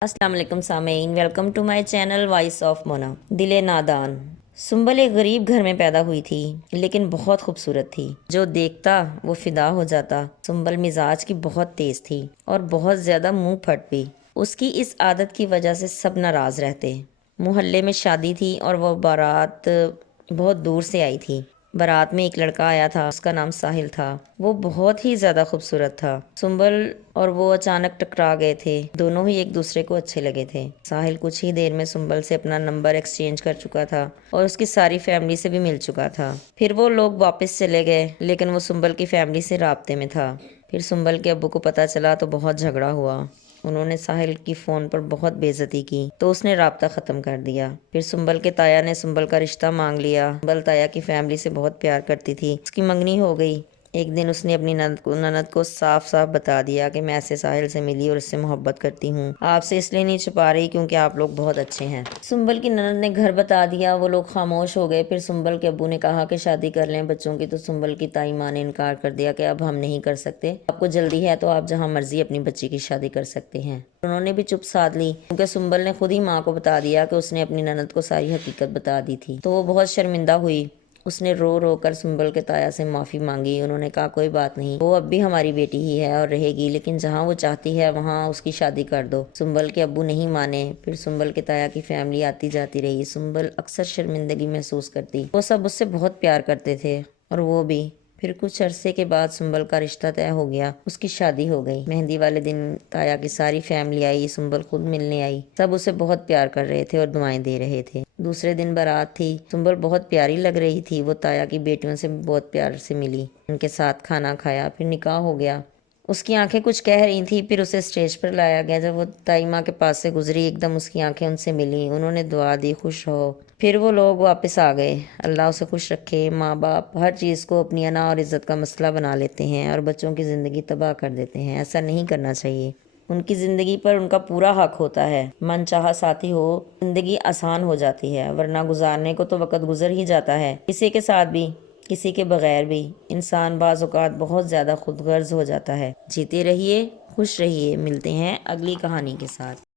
السلام علیکم سامعین، welcome to my channel voice of Mona. Dil Nadan. سنبل ایک غریب گھر میں پیدا ہوئی تھی، لیکن بہت خوبصورت تھی۔ جو دیکھتا وہ فدا ہو جاتا۔ سنبل مزاج کی بہت تیز تھی اور بہت زیادہ منہ پھٹ بھی۔ اس کی اس عادت کی وجہ سے سب ناراض رہتے۔ محلے میں شادی تھی اور وہ بارات بہت دور سے آئی تھی۔ بارات میں ایک لڑکا آیا تھا، اس کا نام ساحل تھا۔ وہ بہت ہی زیادہ خوبصورت تھا۔ سنبل اور وہ اچانک ٹکرا گئے تھے۔ دونوں ہی ایک دوسرے کو اچھے لگے تھے۔ ساحل کچھ ہی دیر میں سنبل سے اپنا نمبر ایکسچینج کر چکا تھا اور اس کی ساری فیملی سے بھی مل چکا تھا۔ پھر وہ لوگ واپس چلے گئے، لیکن وہ سنبل کی فیملی سے رابطے میں تھا۔ پھر سنبل کے ابو کو پتہ چلا تو بہت جھگڑا ہوا۔ انہوں نے ساحل کی فون پر بہت بے عزتی کی تو اس نے رابطہ ختم کر دیا۔ پھر سنبل کے تایا نے سنبل کا رشتہ مانگ لیا۔ سنبل تایا کی فیملی سے بہت پیار کرتی تھی۔ اس کی منگنی ہو گئی۔ ایک دن اس نے اپنی نند کو صاف صاف بتا دیا کہ میں ایسے ساحل سے ملی اور اس سے محبت کرتی ہوں۔ آپ سے اس لیے نہیں چھپا رہی کیونکہ آپ لوگ بہت اچھے ہیں۔ سنبل کی نند نے گھر بتا دیا۔ وہ لوگ خاموش ہو گئے۔ پھر سنبل کے ابو نے کہا کہ شادی کر لیں بچوں کی، تو سنبل کی تائی ماں نے انکار کر دیا کہ اب ہم نہیں کر سکتے۔ آپ کو جلدی ہے تو آپ جہاں مرضی اپنی بچی کی شادی کر سکتے ہیں۔ انہوں نے بھی چپ سادھ لی کیونکہ سنبل نے خود ہی ماں کو بتا دیا کہ اس نے اپنی نند کو ساری حقیقت بتا دی تھی، تو وہ بہت شرمندہ ہوئی۔ اس نے رو رو کر سنبل کے تایا سے معافی مانگی۔ انہوں نے کہا کوئی بات نہیں، وہ اب بھی ہماری بیٹی ہی ہے اور رہے گی، لیکن جہاں وہ چاہتی ہے وہاں اس کی شادی کر دو۔ سنبل کے ابو نہیں مانے۔ پھر سنبل کے تایا کی فیملی آتی جاتی رہی۔ سنبل اکثر شرمندگی محسوس کرتی۔ وہ سب اس سے بہت پیار کرتے تھے اور وہ بھی۔ پھر کچھ عرصے کے بعد سنبل کا رشتہ طے ہو گیا۔ اس کی شادی ہو گئی۔ مہندی والے دن تایا کی ساری فیملی آئی۔ سنبل خود ملنے آئی۔ سب اسے بہت پیار کر رہے تھے اور دعائیں دے رہے تھے۔ دوسرے دن بارات تھی۔ سنبل بہت پیاری لگ رہی تھی۔ وہ تایا کی بیٹیوں سے بھی بہت پیار سے ملی، ان کے ساتھ کھانا کھایا۔ پھر نکاح ہو گیا۔ اس کی آنکھیں کچھ کہہ رہی تھیں۔ پھر اسے اسٹیج پر لایا گیا۔ جب وہ تائی ماں کے پاس سے گزری، ایک دم اس کی آنکھیں ان سے ملیں۔ انہوں نے دعا دی خوش رہو۔ پھر وہ لوگ واپس آ گئے۔ اللہ اسے خوش رکھے۔ ماں باپ ہر چیز کو اپنی انا اور عزت کا مسئلہ بنا لیتے ہیں اور بچوں کی زندگی تباہ کر دیتے ہیں۔ ایسا نہیں کرنا چاہیے۔ ان کی زندگی پر ان کا پورا حق ہوتا ہے۔ من چاہا ساتھی ہو زندگی آسان ہو جاتی ہے، ورنہ گزارنے کو تو وقت گزر ہی جاتا ہے، کسی کے ساتھ بھی کسی کے بغیر بھی۔ انسان بعض اوقات بہت زیادہ خود غرض ہو جاتا ہے۔ جیتے رہیے، خوش رہیے۔ ملتے ہیں اگلی کہانی کے ساتھ۔